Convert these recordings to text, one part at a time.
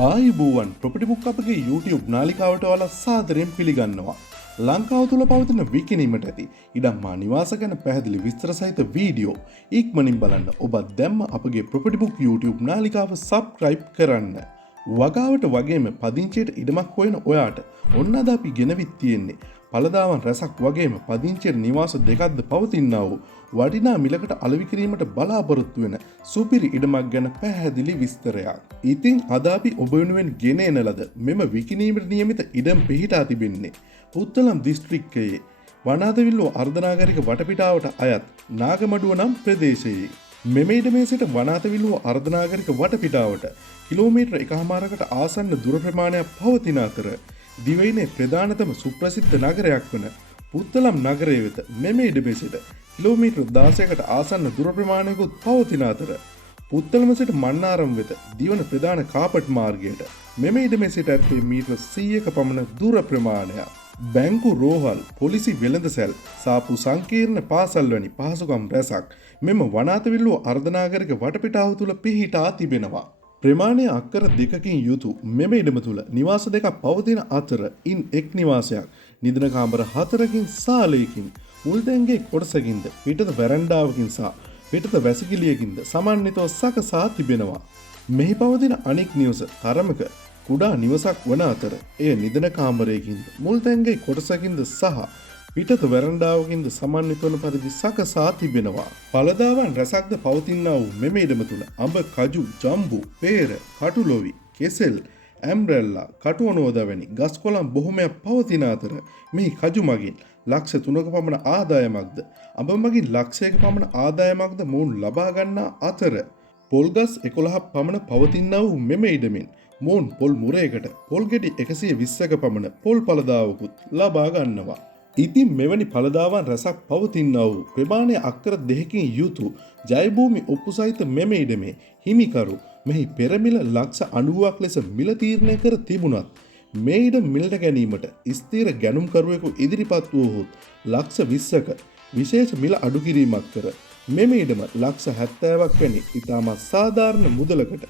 ආයුබෝවන් property book අපගේ YouTube නාලිකාවට ඔයාලා සාදරයෙන් පිළිගන්නවා. ලංකාව තුල පවතින විකිණීමට ඇති ඉඩම් මා නිවාස ගැන පැහැදිලි විස්තර සහිත වීඩියෝ ඉක්මනින් බලන්න ඔබ දැම්ම අපගේ ප්‍රොපර්ටි බුක් YouTube නාලිකාව subscribe කරන්න. වගාවට වගේම පදිංචියට ඉඩමක් හොයන ඔයාට ඔන්න අද අපි ගෙනවිත් තියෙන්නේ පළදාවන් රැසක් වගේම පදිංචියට නිවාස දෙකක්ද පවතිනා වූ වටිනා මිලකට අලෙවි කිරීමට බලාපොරොත්තු වෙන සුපිරි ඉඩමක් ගැන පැහැදිලි විස්තරයක්. ඉතින් අද අපි ඔබ වෙනුවෙන් ගෙන එන ලද මෙම විකිණීමට නියමිත ඉඩම් පිහිටා තිබෙන්නේ පුත්තලම් දිස්ත්‍රික්කයේ වනාතවිල්ලෝ අර්ධනාගරික වටපිටාවට අයත් නාගමඩුව නම් ප්‍රදේශයේ. මෙම ඉඩමේ සිට වනාතවිල්ලෝ අර්ධනාගරික වටපිටාවට කිලෝමීටර 1.5කට ආසන්න දුර ප්‍රමාණයක් පවතින අතර දිවයිනේ ප්‍රධානතම සුප්‍රසිද්ධ නගරයක් වන පුත්තලම් නගරය වෙත මෙම ඉඩමේ සිට කිලෝමීටර 16කට ආසන්න දුර ප්‍රමාණයකුත් පවතින අතර පුත්තලම සිට මන්නාරම් වෙත දිවන ප්‍රධාන කාපට් මාර්ගයට මෙම ඉඩමේ සිට ඇත්තේ මීටර 100ක පමණ දුර ප්‍රමාණයක්. බැංකු රෝහල්, පොලිසි වෙළඳසැල්, සාපු සංකීර්ණ පාසල් වැනි පහසුකම් රැසක් මෙම වනාතවිල්ලෝ අර්ධනාගරික වටපිටාව තුළ පිහිටා තිබෙනවා. ප්‍රමාණය අක්කර 2කින් යුතු මෙම ඉඩම තුළ නිවාස දෙකක් පවතින අතර ඉන් එක් නිවාසයක් නිදන කාමර 4කින් සාලයකින් මුල්තැන්ගේ කොටසකින්ද පිටත වැරන්ඩාවකින් සහ පිටත වැසිකිළියකින්ද සමන්විතව සකසා තිබෙනවා. මෙහි පවතින අනෙක් නිවස තරමක කුඩා නිවසක් වන අතර එය නිදන කාමරයකින්ද මුල්තැන්ගේ කොටසකින්ද සහ පිටත වැරන්ඩාවකින්ද සමන්විත වන පරිදි සකසා තිබෙනවා. පළදාවන් රැසක්ද පවතිනා වූ මෙම ඉඩම තුළ අඹ, කජු, ජම්බු, පේර, කටුලොවි, කෙසෙල්, ඇම්බ්‍රෙල්ලා, කටුවනෝද වැනි ගස් කොළන් බොහොමයක් පවතින අතර මෙහි කජු මගින් ලක්ෂ 3ක පමණ ආදායමක්ද අඹ මගින් ලක්ෂයක පමණ ආදායමක්ද මොවුන් ලබා ගන්නා අතර පොල්ගස් 11ක් පමණ පවතිනා වූ මෙම ඉඩමින් මොවුන් පොල් මුරයකට පොල් ගෙඩි 120ක පමණ පොල් පළදාවකුත් ලබා ගන්නවා. ඉතින් මෙවැනි පළදාවන් රැසක් පවතිනා වූ ප්‍රමාණය අක්කර 2කින් යුතු ජයභූමි ඔප්පු සහිත මෙම ඉඩමේ හිමිකරු මෙහි පෙරමිල ලක්ෂ 90ක් ලෙස මිල තීරණය කර තිබුණත් මේ ඉඩම මිලට ගැනීමට ස්ථීර ගැනුම්කරුවෙකු ඉදිරිපත් වූහොත් ලක්ෂ 20ක විශේෂ මිල අඩු කිරීමක් කර මෙම ඉඩම ලක්ෂ 70ක් වැනි ඉතාමත් සාධාරණ මුදලකට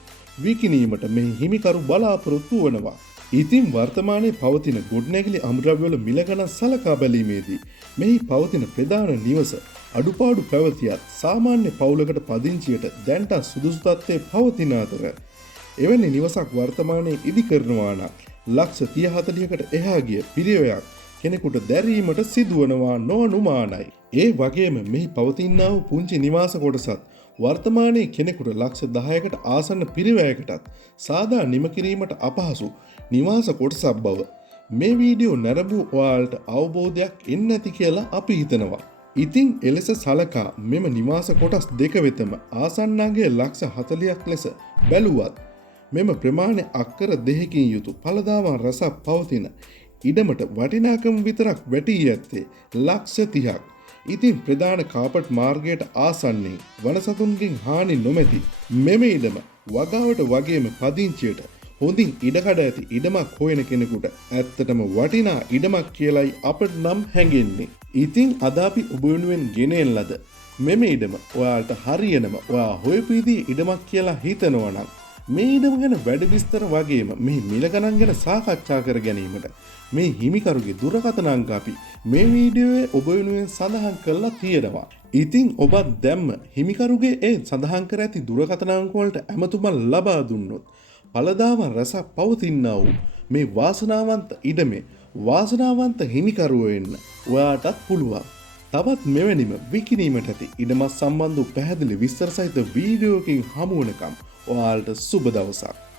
විකිණීමට මෙහි හිමිකරු බලාපොරොත්තු වනවා. ඉතින් වර්තමානයේ පවතින ගොඩනැගිලි අමුද්‍රව්‍යවල මිල ගණන් සලකා බැලීමේදී මෙහි පවතින ප්‍රධාන නිවස අඩුපාඩු පැවතියත් සාමාන්‍ය පවුලකට පදිංචියට දැන්ට සුදුසු තත්ත්වයේ පවතින අතර එවැනි නිවසක් වර්තමානයේ ඉදි කරනවා නම් ලක්ෂ 30-40කට එහා ගිය පිරිවැයක් කෙනෙකුට දැරීමට සිදුවනවා නොඅනුමානයි. ඒ වගේම මෙහි පවතිනා වූ පුංචි නිවාස කොටසත් වර්තමානයේ කෙනෙකුට ලක්ෂ 10කට ආසන්න පිරිවැයකටත් සාදා නිම කිරීමට අපහසු නිවාස කොටසක් බව මේ වීඩියෝ නැරඹූ ඔයාලට අවබෝධයක් එන්න ඇති කියලා අපි හිතනවා. ඉතින් එලෙස සලකා මෙම නිවාස කොටස් දෙක වෙතම ආසන්නාගේ ලක්ෂ 40ක් ලෙස බැලුවත් මෙම ප්‍රමාණය අක්කර 2කින් යුතු පළදාවන් රසක් පවතින ඉඩමට වටිනාකම විතරක් වැටී ඇත්තේ ලක්ෂ 30ක්. ඉතින් ප්‍රධාන කාපට් මාර්ගයට ආසන්නයෙන් වනසතුන්ගෙන් හානි නොමැති මෙම ඉඩම වගාවට වගේම පදිංචියට හොඳින් ඉඩකඩ ඇති ඉඩමක් හොයන කෙනෙකුට ඇත්තටම වටිනා ඉඩමක් කියලයි අපට නම් හැඟෙන්නේ. ඉතින් අද අපි ඔබ වෙනුවෙන් ගෙනෙන ලද මෙම ඉඩම ඔයාලට හරියනම ඔයා හොයපු විදිහේ ඉඩමක් කියලා හිතනවා නම් මේ ඉඩම ගැන වැඩි විස්තර වගේම මෙහි මිල ගණන් ගැන සාකච්ඡා කර ගැනීමට මේ හිමිකරුගේ දුරකථන අංක අපි මේ වීඩියෝවේ ඔබ වෙනුවෙන් සඳහන් කරලා තියෙනවා. ඉතින් ඔබත් දැම්ම හිමිකරුගේ ඒ සඳහන් කර ඇති දුරකථන අංක වලට ඇමතුමක් ලබා දුන්නොත් පළදාවන් රසක් පවතිනා වූ මේ වාසනාවන්ත ඉඩමේ වාසනාවන්ත හිමිකරුව වෙන්න ඔයාටත් පුළුවන්. තවත් මෙවැනිම විකිණීමට ඇති ඉඩමත් සම්බන්ධ පැහැදිලි විස්තර සහිත වීඩියෝකින් හමු වෙනකම් ඔයාලට සුබ දවසක්.